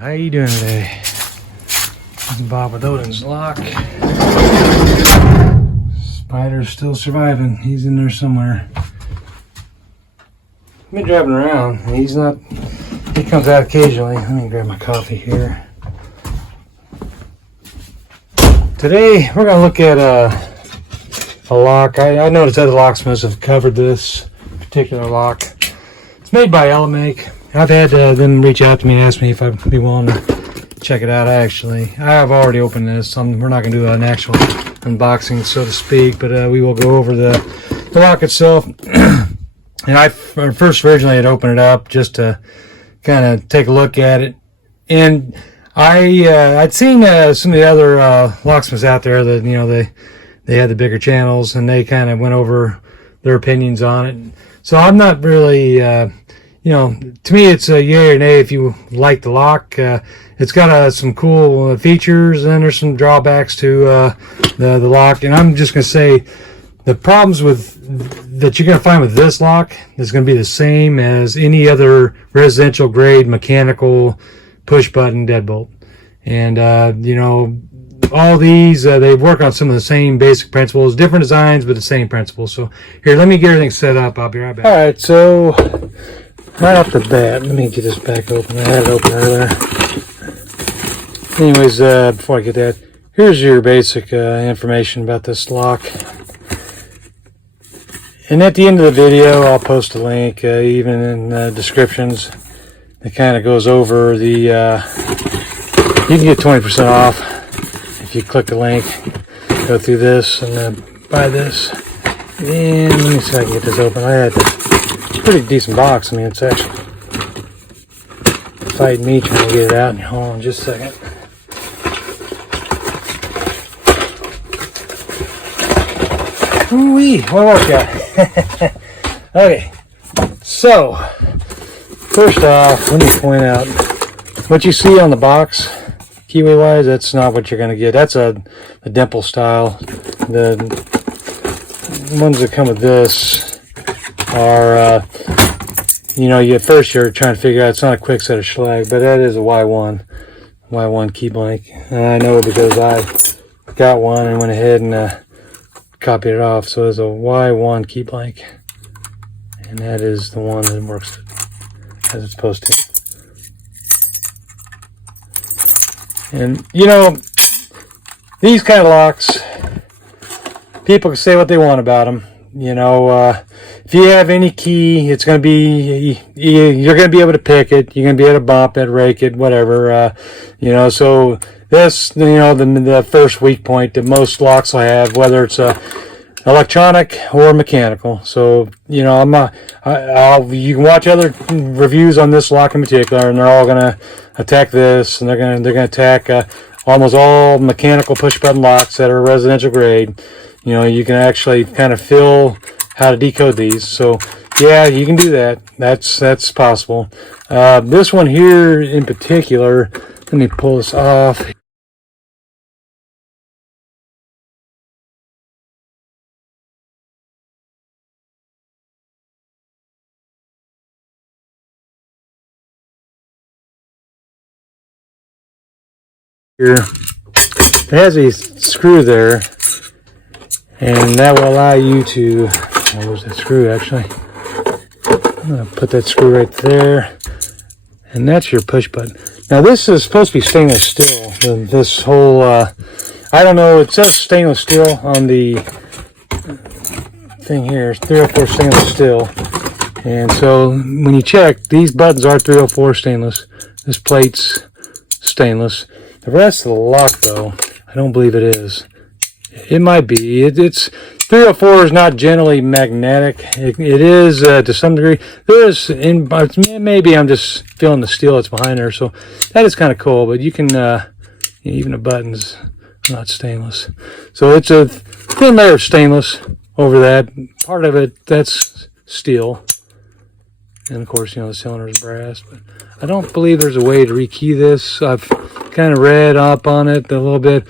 How you doing today? This is Bob with Odin's Lock. Spider's still surviving. He's in there somewhere. I've been driving around. He's not. He comes out occasionally. Let me grab my coffee here. Today we're gonna look at a lock. I noticed other locksmiths have covered this particular lock. It's made by EleMake. I've had them reach out to me and ask me if I'd be willing to check it out. I have already opened this. We're not going to do an actual unboxing, so to speak, but we will go over the lock itself. And I first originally had opened it up just to kind of take a look at it. And I'd seen some of the other locksmiths out there that, you know, they had the bigger channels, and they kind of went over their opinions on it. So I'm not really... you know, to me it's a yay or nay if you like the lock. It's got some cool features, and there's some drawbacks to the lock. And I'm just going to say the problems that you're going to find with this lock is going to be the same as any other residential grade mechanical push button deadbolt. And, you know, all these, they work on some of the same basic principles, different designs, but the same principles. So here, let me get everything set up. I'll be right back. All right, so... right off the bat, let me get this back open. I had it open earlier. Anyways, before I get that, here's your basic information about this lock. And at the end of the video, I'll post a link, even in the descriptions. It kind of goes over the, you can get 20% off if you click the link, go through this, and buy this. And let me see if I can get this open. I had to. Pretty decent box. I mean, it's actually fighting me trying to get it out. Hold on just a second. Ooh-wee, what else got? Okay, so first off, let me point out what you see on the box, keyway wise. That's not what you're going to get. That's a dimple style. The ones that come with this are, you know, at first you're trying to figure out it's not a quick set of schlag, but that is a Y1 key blank. And I know because I got one and went ahead and copied it off. So it's a Y1 key blank, and that is the one that works as it's supposed to. And you know, these kind of locks, people can say what they want about them. You know, if you have any key, it's going to be, you're going to be able to pick it. You're going to be able to bump it, rake it, whatever. You know, so this, you know, the first weak point that most locks will have, whether it's electronic or mechanical. So, you know, you can watch other reviews on this lock in particular, and they're all going to attack this, and they're going to attack almost all mechanical push button locks that are residential grade. You know, you can actually kind of feel how to decode these. So, yeah, you can do that. That's possible. This one here in particular, let me pull this off. Here, it has a screw there, and that will allow you to, where's that screw actually? I'm going to put that screw right there, and that's your push button. Now this is supposed to be stainless steel. This whole, I don't know, it says stainless steel on the thing here. It's 304 stainless steel. And so when you check, these buttons are 304 stainless. This plate's stainless. The rest of the lock, though, I don't believe it is. It might be. It's 304 is not generally magnetic. It is to some degree. There is, maybe I'm just feeling the steel that's behind there, so that is kind of cool. But you can, even the buttons are not stainless. So it's a thin layer of stainless over that. Part of it, that's steel. And of course, you know, the cylinder is brass. But I don't believe there's a way to rekey this. I've kind of read up on it a little bit.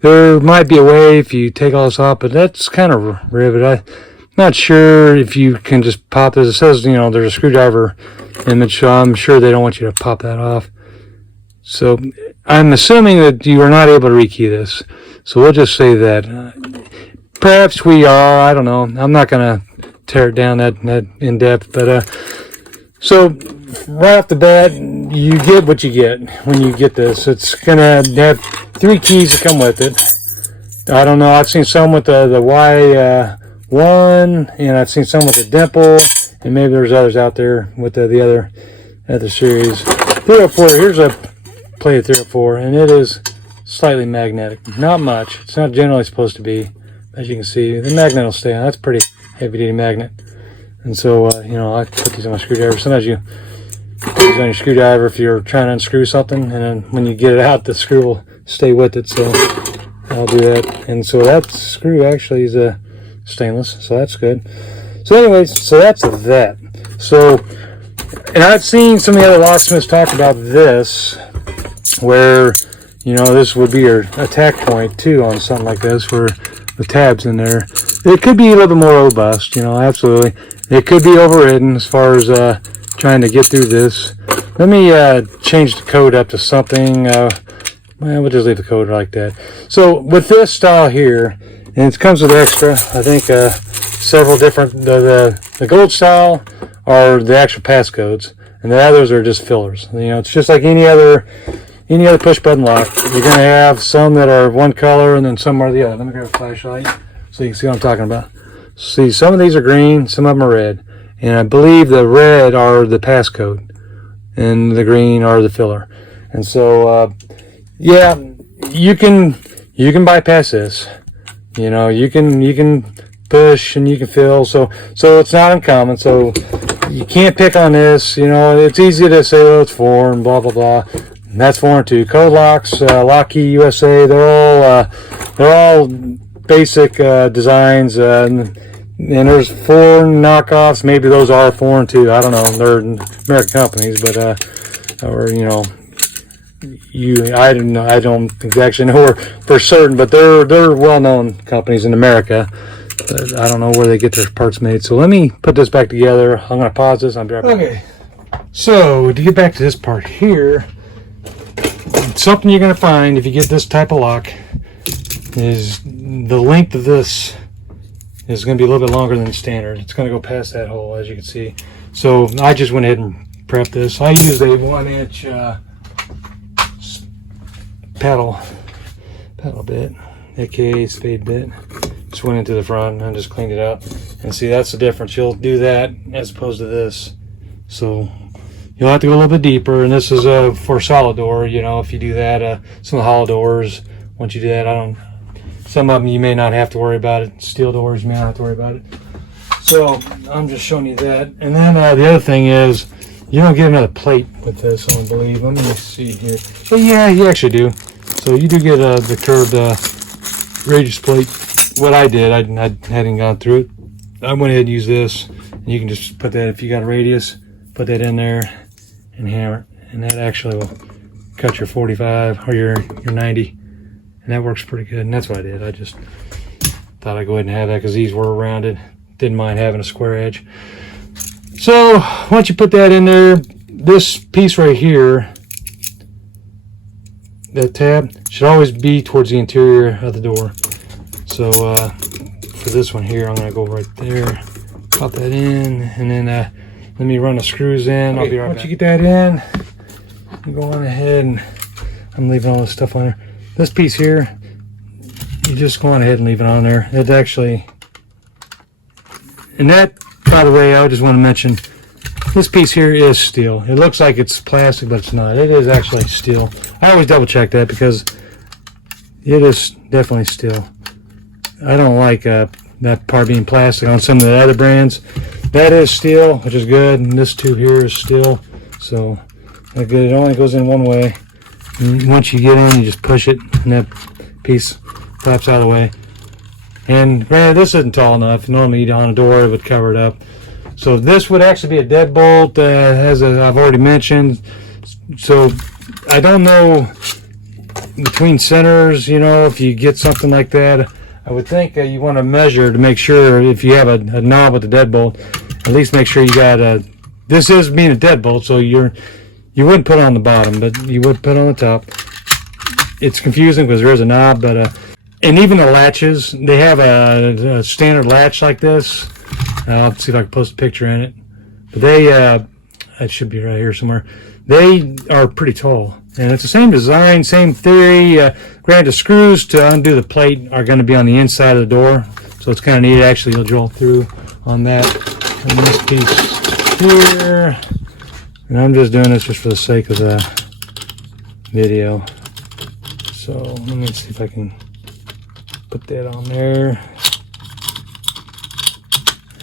There might be a way if you take all this off, but that's kind of rivet. I'm not sure if you can just pop this. It says, you know, there's a screwdriver image, so I'm sure they don't want you to pop that off. So I'm assuming that you are not able to rekey this. So we'll just say that. Perhaps we are. I don't know. I'm not going to tear it down that in depth. But so right off the bat, you get what you get when you get this. It's going to have 3 keys that come with it. I don't know. I've seen some with the Y1, and I've seen some with the Deadbolt, and maybe there's others out there with the other series. 304. Here's a plate of 304, and it is slightly magnetic. Not much. It's not generally supposed to be. As you can see, the magnet will stay on. That's a pretty heavy-duty magnet. And so, you know, I put these on my screwdriver. Sometimes you put these on your screwdriver if you're trying to unscrew something, and then when you get it out, the screw will stay with it. So I'll do that. And so that screw actually is a stainless, so that's good. So anyways, so that's that. So, and I've seen some of the other locksmiths talk about this, where, you know, this would be your attack point too on something like this, where the tabs in there. It could be a little bit more robust, you know, absolutely. It could be overridden as far as trying to get through this. Let me change the code up to something. Well, we'll just leave the code like that. So with this style here, and it comes with extra, I think several different, the gold style are the actual passcodes, and the others are just fillers. You know, it's just like any other push button lock. You're going to have some that are one color and then some are the other. Let me grab a flashlight so you can see what I'm talking about. See, some of these are green, some of them are red, and I believe the red are the passcode and the green are the filler. And so yeah, you can bypass this. You know, you can push and you can fill, so it's not uncommon. So you can't pick on this. You know, it's easy to say, oh, it's foreign, blah blah blah. And that's foreign too. Code Locks, Lockheed USA, they're all basic designs, and there's foreign knockoffs. Maybe those are foreign too. I don't know. They're American companies, but or you know. I don't actually know for certain, but they're well-known companies in America. But I don't know where they get their parts made. So let me put this back together. I'm going to pause this. I'm dropping. Okay. So to get back to this part here, something you're going to find if you get this type of lock is the length of this is going to be a little bit longer than standard. It's going to go past that hole, as you can see. So I just went ahead and prepped this. I used a 1-inch paddle bit, aka spade bit. Just went into the front and just cleaned it up. And see, that's the difference. You'll do that as opposed to this. So you'll have to go a little bit deeper. And this is for solid door. You know, if you do that, some of the hollow doors, once you do that, some of them you may not have to worry about it. Steel doors, you may not have to worry about it. So I'm just showing you that. And then the other thing is, you don't get another plate with this, I don't believe. Let me see here. Oh yeah, you actually do. So you do get the curved radius plate. What I did, I hadn't gone through it. I went ahead and used this. And you can just put that, if you got a radius, put that in there and hammer it. And that actually will cut your 45 or your 90. And that works pretty good. And that's what I did. I just thought I'd go ahead and have that because these were rounded. Didn't mind having a square edge. So once you put that in there, this piece right here, that tab, should always be towards the interior of the door. So for this one here, I'm going to go right there, pop that in, and then let me run the screws in. I'll be right back. Once you get that in, you go on ahead, and I'm leaving all this stuff on there. This piece here, you just go on ahead and leave it on there. It actually, and that, by the way, I just want to mention, this piece here is steel. It looks like it's plastic, but it's not. It is actually steel. I always double check that because it is definitely steel. I don't like that part being plastic on some of the other brands. That is steel, which is good, and this tube here is steel. So that's good. It only goes in one way. And once you get in, you just push it, and that piece flaps out of the way. And granted, this isn't tall enough. Normally on a door it would cover it up. So this would actually be a deadbolt, as I've already mentioned. So I don't know between centers, you know, if you get something like that, I would think you want to measure to make sure if you have a knob with the deadbolt, at least make sure you got a, this is being a deadbolt, so you You wouldn't put it on the bottom, but you would put it on the top. It's confusing because there is a knob, but and even the latches, they have a standard latch like this. I'll see if I can post a picture in it. But they, it should be right here somewhere. They are pretty tall, and it's the same design, same theory. Granted, the screws to undo the plate are going to be on the inside of the door, so it's kind of neat. Actually, you'll drill through on that. And this piece here, and I'm just doing this just for the sake of the video. So let me see if I can put that on there.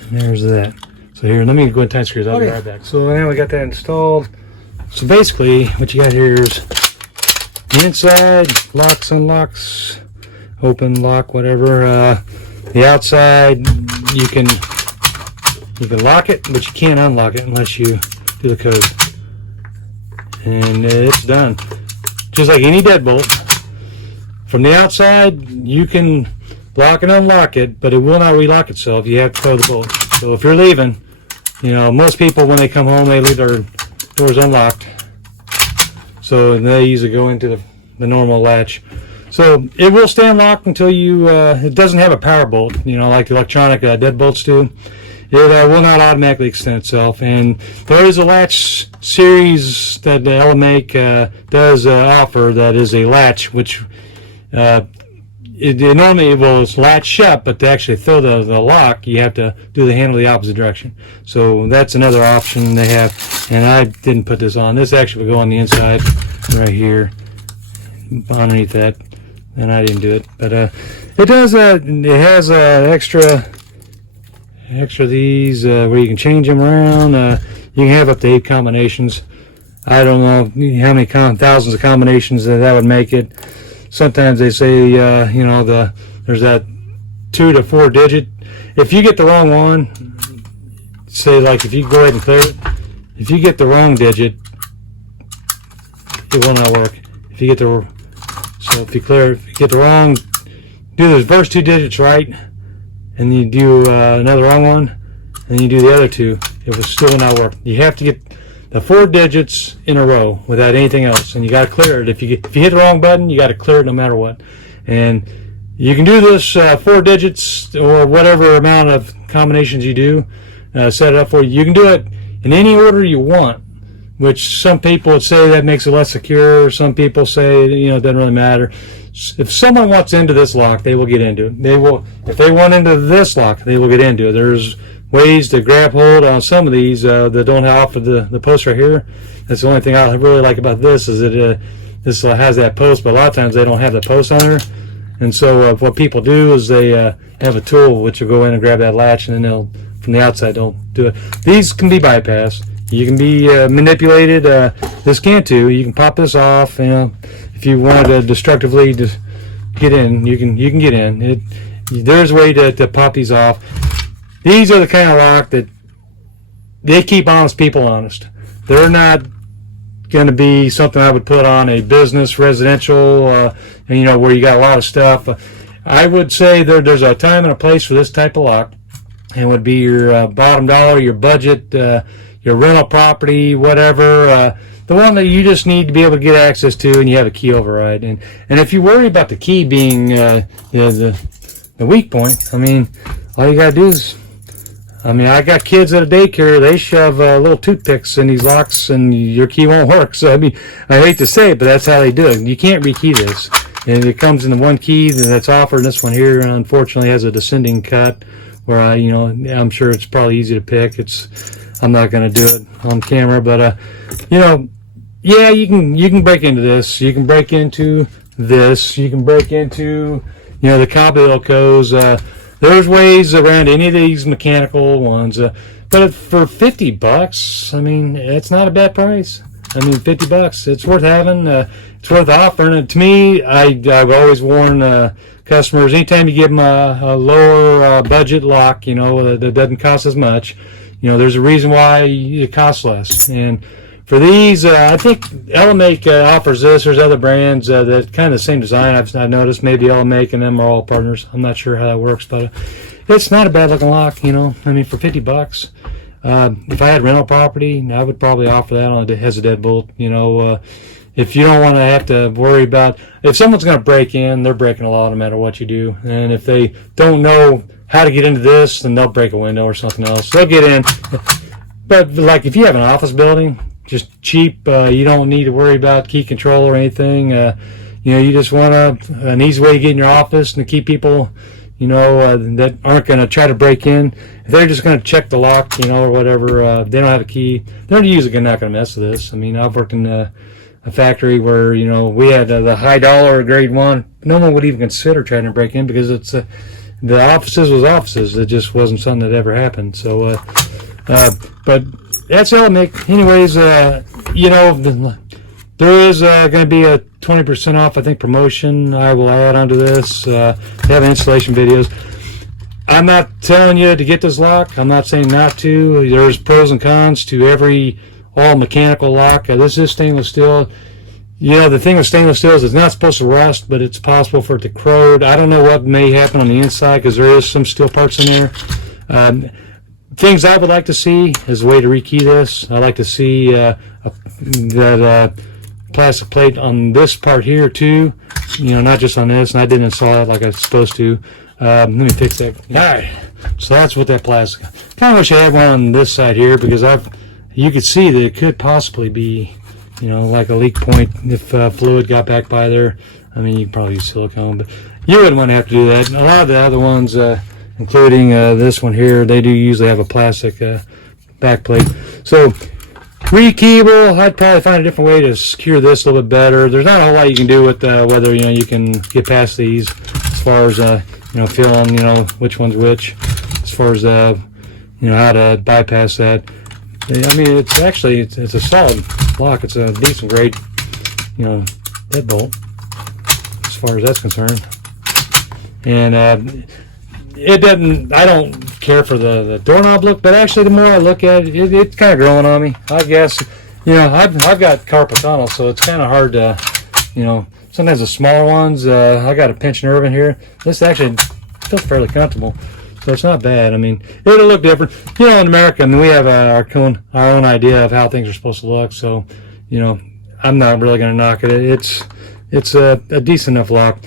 And there's that. So here, let me go ahead and tighten screws. I'll be right back. So now we got that installed. So basically, what you got here is the inside, locks, unlocks, open, lock, whatever. The outside, you can lock it, but you can't unlock it unless you do the code. And it's done. Just like any deadbolt. From the outside, you can lock and unlock it, but it will not relock itself. You have to code the bolt. So if you're leaving, you know, most people when they come home, they leave their doors unlocked. So they usually go into the normal latch. So it will stay unlocked until you, it doesn't have a power bolt, you know, like the electronic deadbolts do. It will not automatically extend itself. And there is a latch series that the EleMake does offer that is a latch, which it normally will latch shut, but to actually throw the lock, you have to do the handle the opposite direction. So that's another option they have. And I didn't put this on. This actually would go on the inside right here, underneath that. And I didn't do it, but it does. It has extra these where you can change them around. You can have up to 8 combinations. I don't know how many thousands of combinations that would make it. Sometimes they say, you know, there's that 2 to 4 digit. If you get the wrong one, say like if you go ahead and clear it, if you get the wrong digit, it will not work. If you get the if you get the wrong, do those first 2 digits right, and then you do another wrong one, and then you do the other 2, it will still not work. You have to get the 4 digits in a row without anything else, and you got to clear it. If you hit the wrong button, you got to clear it no matter what. And you can do this 4 digits or whatever amount of combinations you do, set it up for you. You can do it in any order you want, which some people would say that makes it less secure. Some people say, you know, it doesn't really matter. If someone wants into this lock, they will get into it. They will, if they want into this lock, they will get into it. There's ways to grab hold on some of these that don't offer the post right here. That's the only thing I really like about this is that this has that post, but a lot of times they don't have the post on there. And so what people do is they have a tool which will go in and grab that latch, and then they'll, from the outside, they'll do it. These can be bypassed. You can be manipulated. This can too. You can pop this off. You know, if you wanted to destructively get in, you can get in. There's a way to pop these off. These are the kind of lock that they keep honest people honest. They're not going to be something I would put on a business, residential, and you know, where you got a lot of stuff. I would say there's a time and a place for this type of lock, and it would be your bottom dollar, your budget, your rental property, whatever. The one that you just need to be able to get access to, and you have a key override. And if you worry about the key being you know, the weak point, I mean, all you got to do is, I mean, I got kids at a daycare, they shove little toothpicks in these locks and your key won't work. So, I mean, I hate to say it, but that's how they do it. You can't rekey this. And it comes in the one key that's offered. This one here, unfortunately, has a descending cut where, you know, I'm sure it's probably easy to pick. I'm not going to do it on camera, but, you know, yeah, you can break into this. You can break into this. You can break into, you know, the Caballocos. There's ways around any of these mechanical ones, but for $50, I mean, it's not a bad price. I mean, $50, it's worth having. It's worth offering. And to me, I've always warned customers, anytime you give them a lower budget lock, you know, that doesn't cost as much, you know, there's a reason why it costs less. And for these, I think EleMake offers this. There's other brands that kind of the same design. I've noticed. Maybe EleMake and them are all partners. I'm not sure how that works, but it's not a bad looking lock, you know. I mean, for $50, If I had rental property, I would probably offer that on as a deadbolt. You know, if you don't want to have to worry about, if someone's going to break in, they're breaking a law no matter what you do. And if they don't know how to get into this, then they'll break a window or something else. They'll get in. But like if you have an office building, just cheap, you don't need to worry about key control or anything. You know, you just want an easy way to get in your office and to keep people, you know, that aren't going to try to break in. If they're just going to check the lock, you know, or whatever, they don't have a key, they're usually not going to mess with this. I mean, I've worked in a factory where, you know, we had the high dollar grade 1. No one would even consider trying to break in because it's the offices was offices. It just wasn't something that ever happened. So, but that's EleMake. Anyways, you know, there is going to be a 20% off, I think, promotion I will add onto this. They have installation videos. I'm not telling you to get this lock. I'm not saying not to. There's pros and cons to all mechanical lock. This is stainless steel. You know, the thing with stainless steel is it's not supposed to rust, but it's possible for it to corrode. I don't know what may happen on the inside because there is some steel parts in there. Things I would like to see is a way to rekey this. I like to see that plastic plate on this part here too. You know, not just on this. And I didn't install it like I was supposed to. Let me fix that. All right. So that's what that plastic. Kind of wish I had one on this side here because you could see that it could possibly be, you know, like a leak point if fluid got back by there. I mean, you could probably use silicone, but you wouldn't want to have to do that. And a lot of the other ones, including this one here, they do usually have a plastic back plate. So rekeyable, I'd probably find a different way to secure this a little bit better. There's not a whole lot you can do with whether, you know, you can get past these as far as you know, feeling, you know, which one's which, as far as you know, how to bypass that. I mean, it's actually it's a solid lock. It's a decent grade, you know, deadbolt as far as that's concerned. And it doesn't. I don't care for the doorknob look, but actually, the more I look at it, it's kind of growing on me. I guess, you know, I've got carpal tunnel, so it's kind of hard to, you know. Sometimes the smaller ones, I got a pinched nerve in here. This actually feels fairly comfortable, so it's not bad. I mean, it'll look different. You know, in America, I mean, we have our own idea of how things are supposed to look. So, you know, I'm not really going to knock it. It's a decent enough lock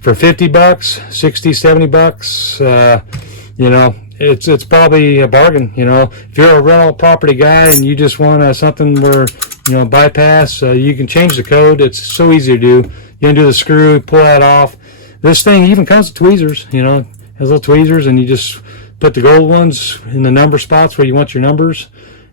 for $50, 60, 70 bucks. You know, it's probably a bargain. You know, if you're a rental property guy and you just want something where, you know, bypass, you can change the code. It's so easy to do. You can do the screw, pull that off. This thing even comes with tweezers, you know, has little tweezers, and you just put the gold ones in the number spots where you want your numbers,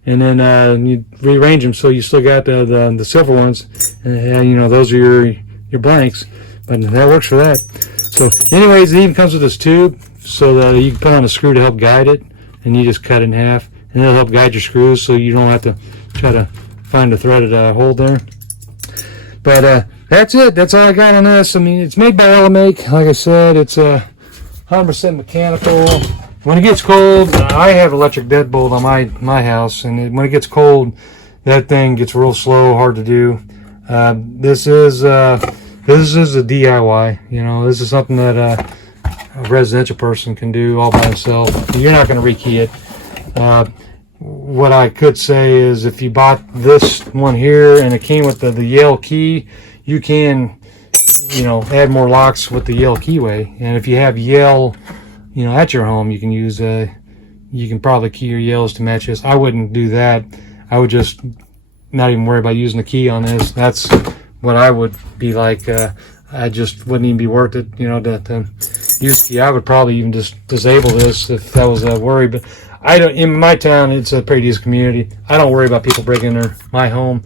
and then you rearrange them so you still got the silver ones, and you know, those are your blanks. But that works for that. So anyways, it even comes with this tube so that you can put on a screw to help guide it, and you just cut it in half, and it'll help guide your screws so you don't have to try to find a threaded hole there. But that's it. That's all I got on this. I mean, it's made by EleMake. Like I said, it's 100% mechanical. When it gets cold, I have electric deadbolt on my house, and when it gets cold, that thing gets real slow, hard to do. This is a DIY. You know, this is something that a residential person can do all by himself. You're not going to rekey it. What I could say is if you bought this one here and it came with the Yale key, you can, you know, add more locks with the Yale keyway. And if you have Yale, you know, at your home, you can use you can probably key your Yales to match this. I wouldn't do that. I would just not even worry about using the key on this. That's what I would be like. I just wouldn't even be worth it, you know, to use the key. I would probably even just disable this if that was a worry. But I don't. In my town, it's a pretty decent community. I don't worry about people breaking into my home.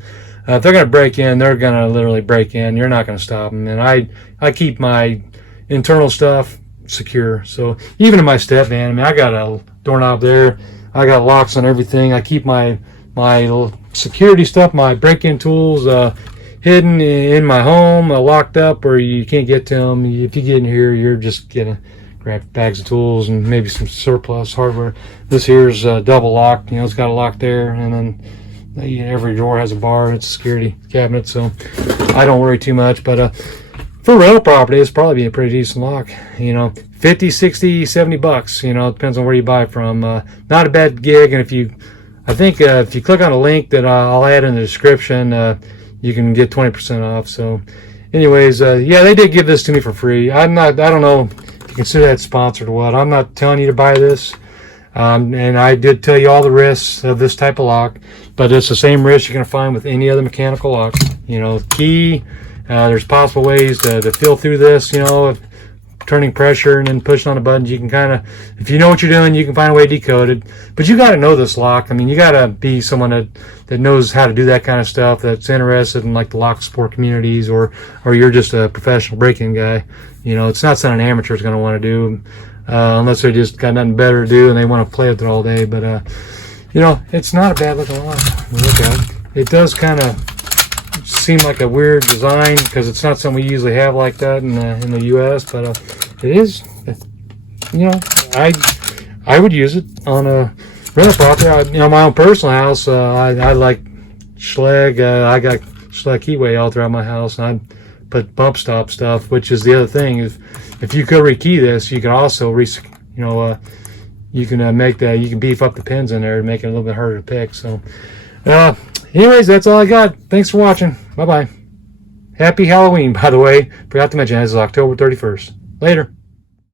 If they're going to break in, they're going to literally break in. You're not going to stop them. And I keep my internal stuff secure. So even in my step van, I mean, I got a doorknob there. I got locks on everything. I keep my little security stuff, my break-in tools, hidden in my home, locked up where you can't get to them. If you get in here, you're just gonna grab bags of tools and maybe some surplus hardware. This here's double locked. You know, it's got a lock there, and then every drawer has a bar. It's a security cabinet, so I don't worry too much. But for rental property, it's probably be a pretty decent lock. You know, $50 50, 60, 70 bucks. You know, it depends on where you buy from. Not a bad gig. And I think if you click on a link that I'll add in the description, you can get 20% off. So anyways, yeah, they did give this to me for free. I don't know if you consider that sponsored or what. I'm not telling you to buy this. And I did tell you all the risks of this type of lock, but it's the same risk you're going to find with any other mechanical lock. You know, key, there's possible ways to feel through this, you know, if turning pressure and then pushing on the buttons. You can kind of, if you know what you're doing, you can find a way to decode it. But you got to know this lock. I mean, you got to be someone that knows how to do that kind of stuff, that's interested in like the lock support communities, or you're just a professional break-in guy. You know, it's not something an amateur is going to want to do. Unless they just got nothing better to do and they want to play with it all day. But you know, it's not a bad looking lock. Look at it. It does kind of seem like a weird design because it's not something we usually have like that in the U.S. But it is. You know, I would use it on a rental property. You know, my own personal house. I like Schlage. I got Schlage keyway all throughout my house, and I put bump stop stuff, which is the other thing. If you could rekey this, you can also you can make that, you can beef up the pins in there and make it a little bit harder to pick. So anyways, that's all I got. Thanks for watching. Bye bye. Happy Halloween, by the way. Forgot to mention, this is October 31st. Later.